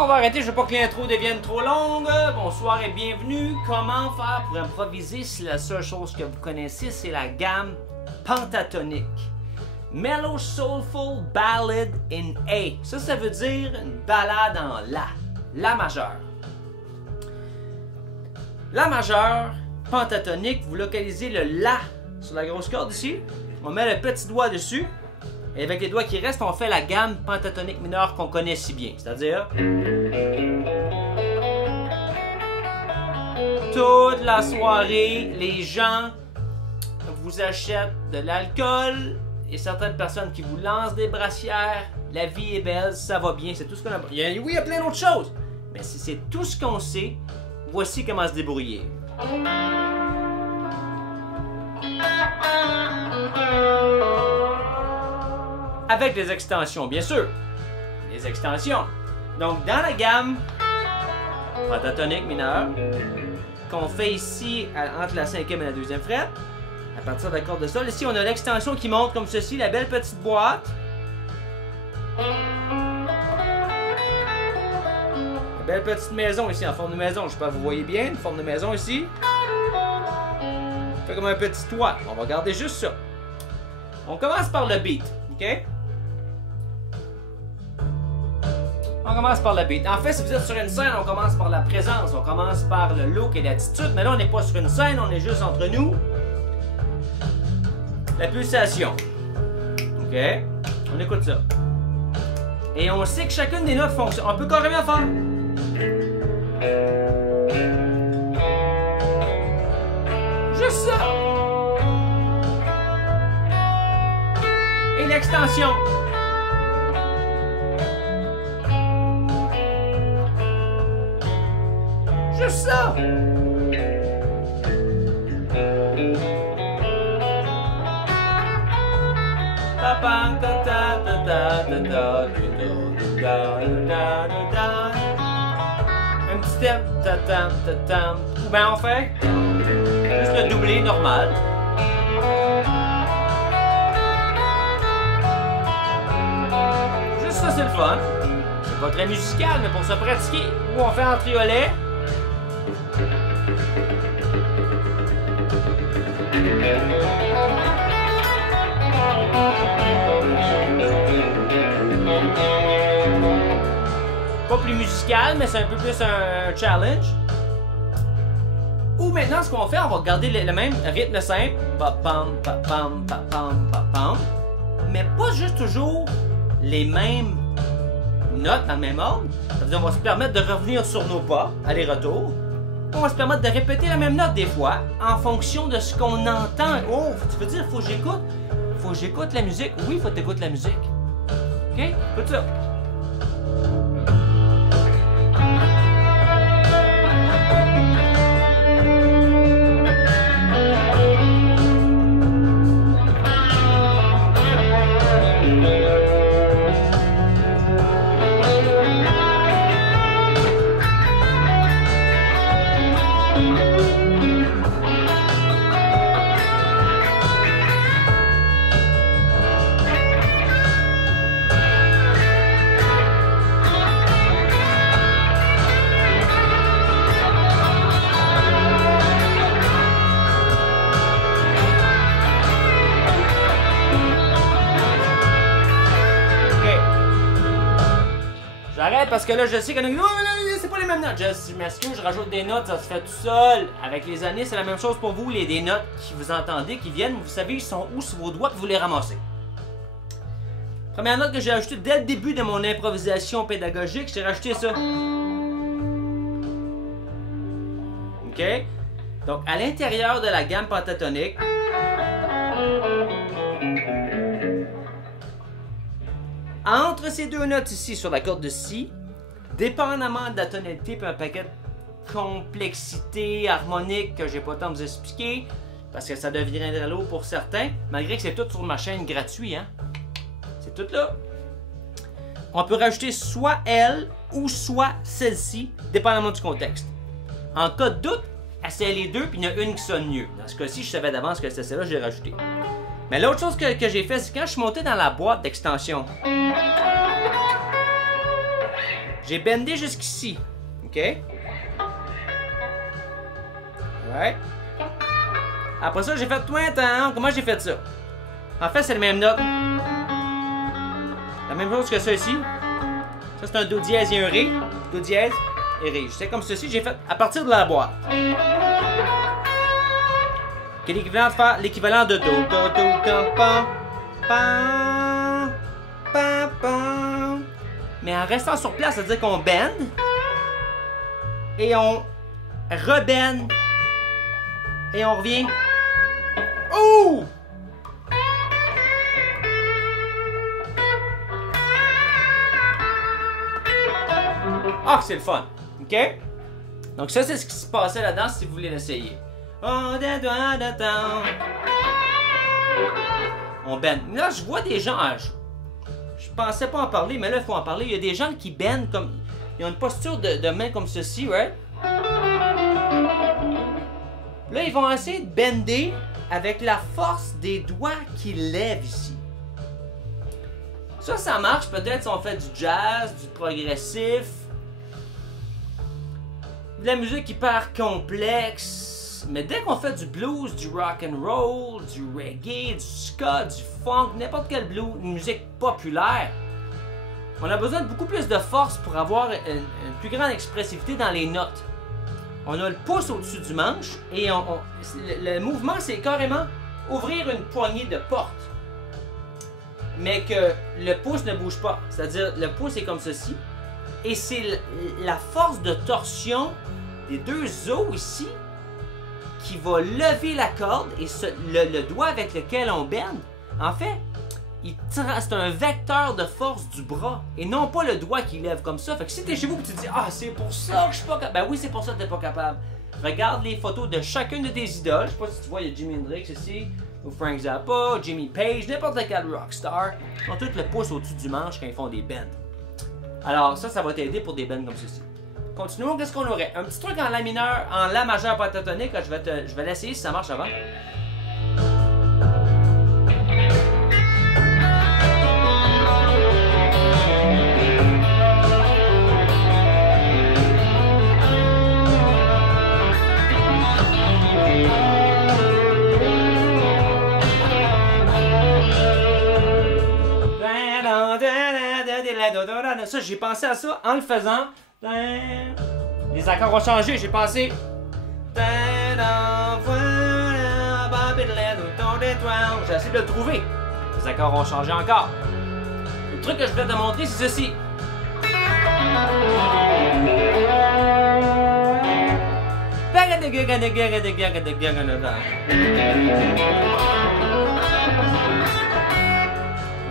On va arrêter, je veux pas que l'intro devienne trop longue. Bonsoir et bienvenue. Comment faire pour improviser si la seule chose que vous connaissez, c'est la gamme pentatonique? Mellow Soulful Ballad in A. Ça veut dire une ballade en La majeur. La majeur pentatonique, vous localisez le La sur la grosse corde ici. On met le petit doigt dessus. Et avec les doigts qui restent, on fait la gamme pentatonique mineure qu'on connaît si bien. C'est-à-dire... toute la soirée, les gens vous achètent de l'alcool et certaines personnes qui vous lancent des brassières. La vie est belle, ça va bien, c'est tout ce qu'on a... Oui, il y a plein d'autres choses. Mais si c'est tout ce qu'on sait, voici comment se débrouiller. Avec les extensions, bien sûr. Les extensions. Donc, dans la gamme pentatonique mineure, qu'on fait ici entre la 5e et la 2e frette, à partir de la corde de sol, ici, on a l'extension qui monte comme ceci, la belle petite boîte. La belle petite maison ici, en forme de maison. Je sais pas, vous voyez bien, une forme de maison ici. Fait comme un petit toit. On va garder juste ça. On commence par le beat, ok? On commence par le beat. En fait, si vous êtes sur une scène, on commence par la présence, on commence par le look et l'attitude, mais là, on n'est pas sur une scène, on est juste entre nous. La pulsation. Ok? On écoute ça. Et on sait que chacune des notes fonctionne. On peut carrément faire. Juste ça. Et l'extension. Juste ça! Un petit step, ou bien on fait juste le doublé normal. Juste ça, c'est le fun. C'est pas très musical, mais pour se pratiquer, ou on fait en triolet. Pas plus musical, mais c'est un peu plus un challenge. Ou maintenant, ce qu'on fait, on va garder le même rythme simple. Mais pas juste toujours les mêmes notes dans le même ordre. Ça veut dire, on va se permettre de revenir sur nos pas, aller-retour. On va se permettre de répéter la même note des fois, en fonction de ce qu'on entend. Oh, tu veux dire, faut que j'écoute? Faut que j'écoute la musique? Oui, faut que t'écoutes la musique. OK? Écoute ça. J'arrête parce que là, je sais qu'on a dit, oh, c'est pas les mêmes notes. Je m'excuse, je rajoute des notes, ça se fait tout seul. Avec les années, c'est la même chose pour vous. Des notes qui vous entendez, qui viennent, vous savez, ils sont où sur vos doigts, puis vous les ramassez. Première note que j'ai ajoutée dès le début de mon improvisation pédagogique, j'ai rajouté ça. OK? Donc, à l'intérieur de la gamme pentatonique, entre ces deux notes ici, sur la corde de Si, dépendamment de la tonalité et un paquet de complexité harmonique que j'ai pas le temps de vous expliquer, parce que ça deviendrait lourd pour certains, malgré que c'est tout sur ma chaîne gratuite, hein. C'est tout là. On peut rajouter soit elle ou soit celle-ci, dépendamment du contexte. En cas de doute, essayez les deux, puis il y en a une qui sonne mieux. Dans ce cas-ci, je savais d'avance que c'était celle-là, je l'ai rajoutée. Mais l'autre chose que j'ai fait, c'est quand je suis monté dans la boîte d'extension, J'ai bendé jusqu'ici. OK? Ouais. Après ça, j'ai fait tout un temps. Comment j'ai fait ça? En fait, c'est la même note. La même chose que ça ici. Ça, c'est un Do dièse et un Ré. Do dièse et Ré. J'étais comme ceci. J'ai fait à partir de la boîte. Qui est l'équivalent de faire l'équivalent de Do. Do, Do, Do, pa, pa, pa, pa. Mais en restant sur place, ça veut dire qu'on bend. Et on rebend. Et on revient. Ouh! Ah, c'est le fun. OK? Donc ça, c'est ce qui se passait là-dedans si vous voulez l'essayer. On bend. Là, je vois des gens... Je pensais pas en parler, mais là, il faut en parler. Il y a des gens qui bendent comme... Ils ont une posture de main comme ceci, right? Là, ils vont essayer de bender avec la force des doigts qu'ils lèvent ici. Ça marche peut-être si on fait du jazz, du progressif, de la musique hyper complexe. Mais dès qu'on fait du blues, du rock and roll, du reggae, du ska, du funk, n'importe quel blues, une musique populaire, on a besoin de beaucoup plus de force pour avoir une plus grande expressivité dans les notes. On a le pouce au-dessus du manche et le mouvement, c'est carrément ouvrir une poignée de porte. Mais que le pouce ne bouge pas. C'est-à-dire, le pouce est comme ceci. Et c'est la force de torsion des deux os ici qui va lever la corde et le doigt avec lequel on bend, en fait, c'est un vecteur de force du bras et non pas le doigt qui lève comme ça. Fait que si t'es chez vous et tu te dis « Ah, c'est pour ça que je suis pas capable », ben oui, c'est pour ça que t'es pas capable. Regarde les photos de chacune de tes idoles. Je sais pas si tu vois, il y a Jimi Hendrix ici, ou Frank Zappa, Jimmy Page, n'importe quel rockstar. Ils ont tout le pouce au-dessus du manche quand ils font des bends. Alors ça va t'aider pour des bends comme ceci. Continuons, qu'est-ce qu'on aurait? Un petit truc en La mineur, en La majeur pentatonique, je vais l'essayer si ça marche avant. Ça, j'ai pensé à ça en le faisant. Les accords ont changé, j'ai pensé. J'ai essayé de le trouver. Les accords ont changé encore. Le truc que je voulais te montrer, c'est ceci.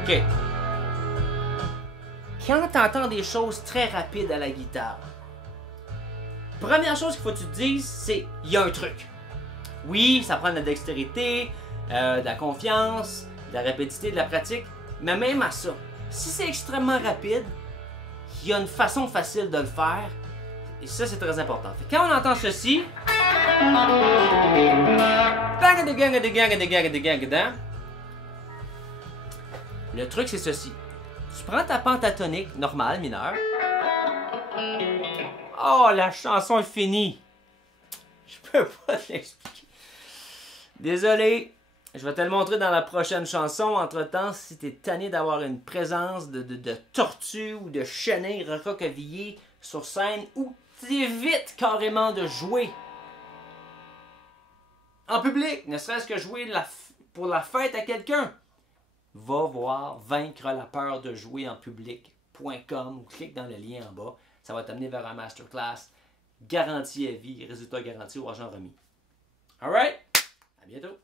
OK. Quand tu entends des choses très rapides à la guitare, première chose qu'il faut que tu te dises, c'est il y a un truc. Oui, ça prend de la dextérité, de la confiance, de la rapidité, de la pratique, mais même à ça, si c'est extrêmement rapide, il y a une façon facile de le faire, et ça c'est très important. Fait, quand on entend ceci, le truc c'est ceci. Tu prends ta pentatonique normale, mineure. Oh, la chanson est finie. Je peux pas t'expliquer. Désolé. Je vais te le montrer dans la prochaine chanson. Entre-temps, si t'es tanné d'avoir une présence de tortue ou de chenille recroquevillée sur scène, ou t'évites carrément de jouer en public, ne serait-ce que jouer pour la fête à quelqu'un, va voir Vaincre la peur de jouer en public.com ou clique dans le lien en bas. Ça va t'amener vers un masterclass garantie à vie, résultat garanti ou argent remis. Alright? À bientôt!